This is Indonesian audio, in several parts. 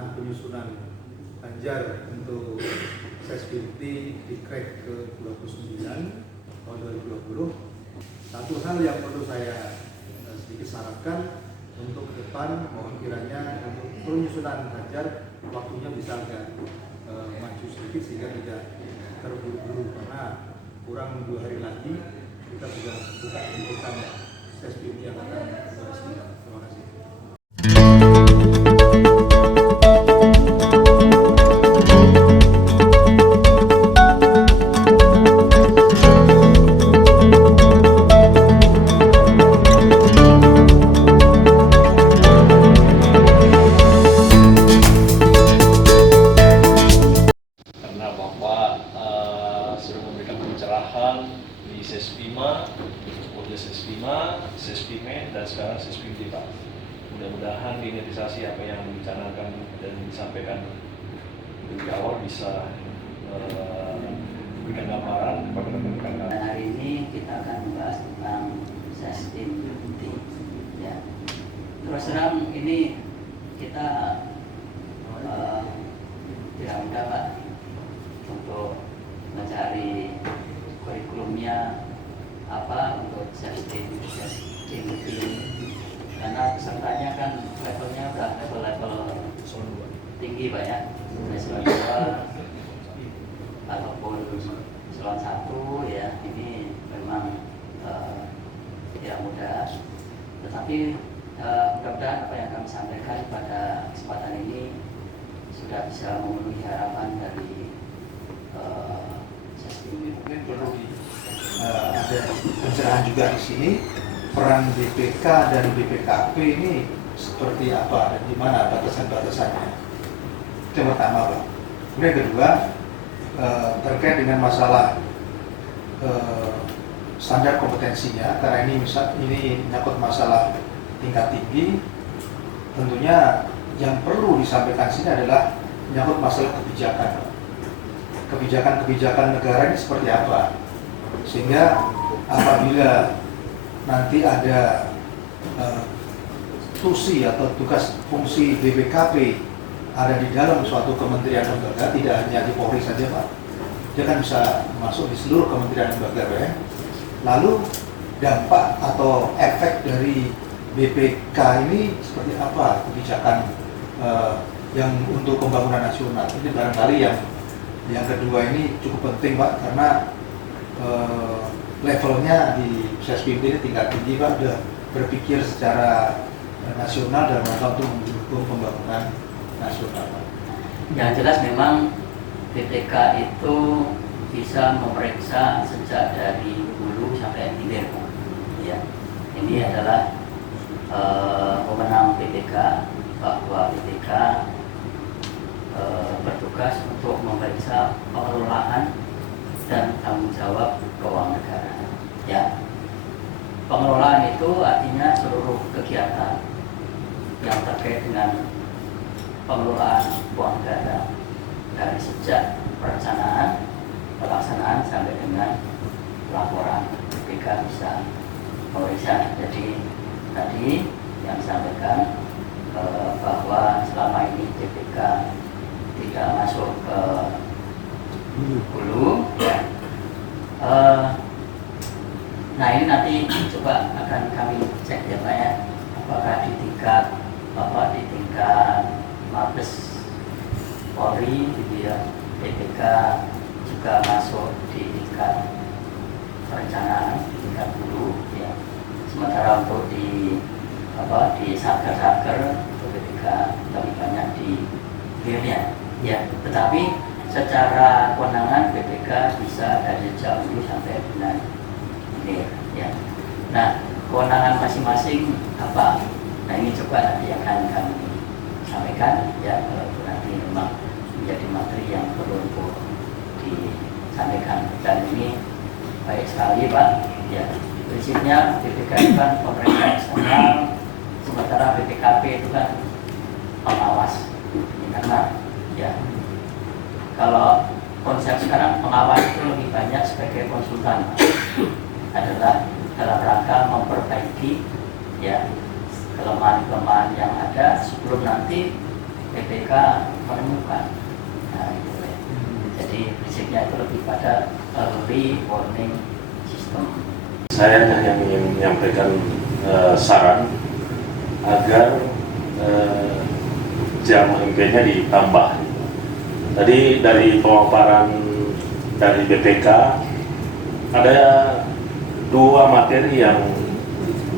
pelaksanaan penyusunan Ganjar untuk Sesbinti di Krek ke-29 tahun 2020. Satu hal yang perlu saya sedikit sarankan untuk ke depan, mohon kiranya untuk penyusunan Ganjar waktunya bisa agak maju sedikit sehingga tidak terburu-buru, karena kurang 2 hari lagi kita sudah buka pembentukan Sesbinti yang akan sidang. Terima kasih. Sudah memberikan pencerahan di Sespima, kemudian Sespima, Sespimen, dan sekarang Sespinti, Pak. Mudah-mudahan dinamisasi apa yang dicanangkan dan disampaikan dari awal bisa memberikan gambaran kepada rekan-rekan kami. Hari ini kita akan membahas tentang Sespinti. Ya. Terus terang ini kita tidak mudah, Pak, untuk mencari kurikulumnya apa untuk Sespinti karena pesertanya kan levelnya udah level tinggi, Pak, ya, eselon 2 ataupun eselon 1 ya. Ini memang tidak mudah, tetapi mudah-mudahan apa yang kami sampaikan pada kesempatan ini sudah bisa memenuhi harapan dari Mungkin perlu ada pencerahan juga di sini, peran BPK dan BPKP ini seperti apa dan di mana batasan-batasannya. Itu yang pertama, Pak. Kemudian kedua, terkait dengan masalah standar kompetensinya, karena ini menyangkut masalah tingkat tinggi, tentunya yang perlu disampaikan sini adalah menyangkut masalah kebijakan negara ini seperti apa, sehingga apabila nanti ada tusi atau tugas fungsi BPKP ada di dalam suatu kementerian lembaga, tidak hanya di Polri saja, Pak, dia kan bisa masuk di seluruh kementerian lembaga, ya. Lalu dampak atau efek dari BPK ini seperti apa, kebijakan yang untuk pembangunan nasional ini barangkali yang kedua ini cukup penting, Pak, karena levelnya di Sespinti ini tingkat tinggi, Pak, sudah berpikir secara nasional dan untuk mendukung pembangunan nasional, Pak. Yang jelas memang BPK itu bisa memeriksa sejak dari hulu sampai hilir, Pak. Ya, ini adalah wewenang BPK, bahwa BPK bertugas untuk memeriksa pengelolaan dan tanggung jawab keuangan negara. Ya, pengelolaan itu artinya seluruh kegiatan yang terkait dengan pengelolaan uang negara dari sejak perencanaan, pelaksanaan sampai dengan laporan. BPK bisa memeriksa. Jadi tadi yang disampaikan bahwa selama ini BPK tidak masuk ke hulu, ya. Nah, ini nanti coba akan kami cek, ya, Pak, ya, apakah di tingkat Mabes Polri, gitu ya, BPK juga masuk di tingkat perencanaan, di tingkat hulu, ya. Sementara untuk di satker BPK lebih banyak di hilirnya, ya. Tetapi secara kewenangan BPK bisa dari sejak hulu sampai dengan hilir, ya. Nah, kewenangan masing-masing apa? Nah, ini coba nanti akan kami sampaikan, ya, kalau nanti memang menjadi materi yang perlu untuk disampaikan. Dan ini baik sekali, Pak, ya. Prinsipnya BPK itu kan pemerintah eksternal, sementara BPKP itu kan pengawas internal, ya. Kalau konsep sekarang pengawas itu lebih banyak sebagai konsultan, adalah dalam rangka memperbaiki, ya, kelemahan-kelemahan yang ada sebelum nanti PPK menemukan. Nah, itu ya. Jadi prinsipnya itu lebih pada early warning system. Saya hanya ingin menyampaikan saran agar jam MP-nya ditambah. Tadi dari pemaparan dari BPK ada 2 materi yang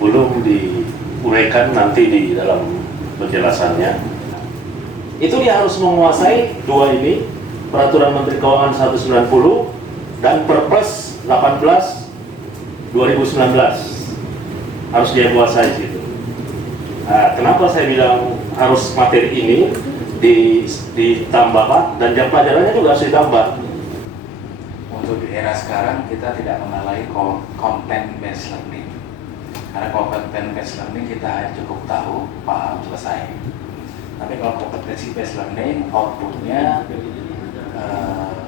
belum diuraikan nanti di dalam penjelasannya. Itu dia harus menguasai 2 ini, Peraturan Menteri Keuangan 190 dan Perpres 18 2019 harus dia kuasai situ. Nah, kenapa saya bilang harus materi ini ditambah Pak, dan jam pelajarannya juga harus ditambah. Untuk di era sekarang kita tidak mengalami content based learning, karena content based learning kita cukup tahu, paham, selesai. Tapi kalau kompetensi based learning, outputnya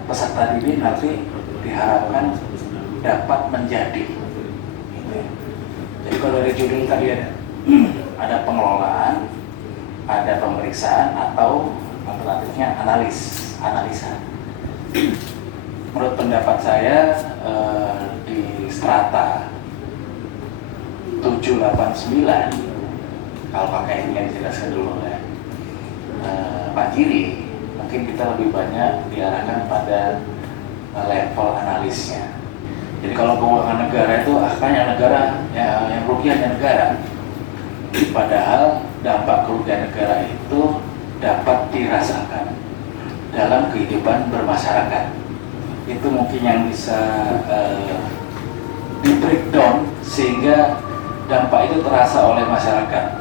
peserta didik nanti diharapkan dapat menjadi. Jadi kalau dari judul tadi ada pengelolaan, ada pemeriksaan, atau alternatifnya analisa. Menurut pendapat saya di strata 789, kalau pakai ini yang dijelaskan dulu ya, Pak Giri, mungkin kita lebih banyak diarahkan pada level analisnya. Jadi kalau keuangan negara itu akhirnya negara yang rugi hanya negara. Padahal dampak kerugian negara itu dapat dirasakan dalam kehidupan bermasyarakat. Itu mungkin yang bisa di breakdown sehingga dampak itu terasa oleh masyarakat.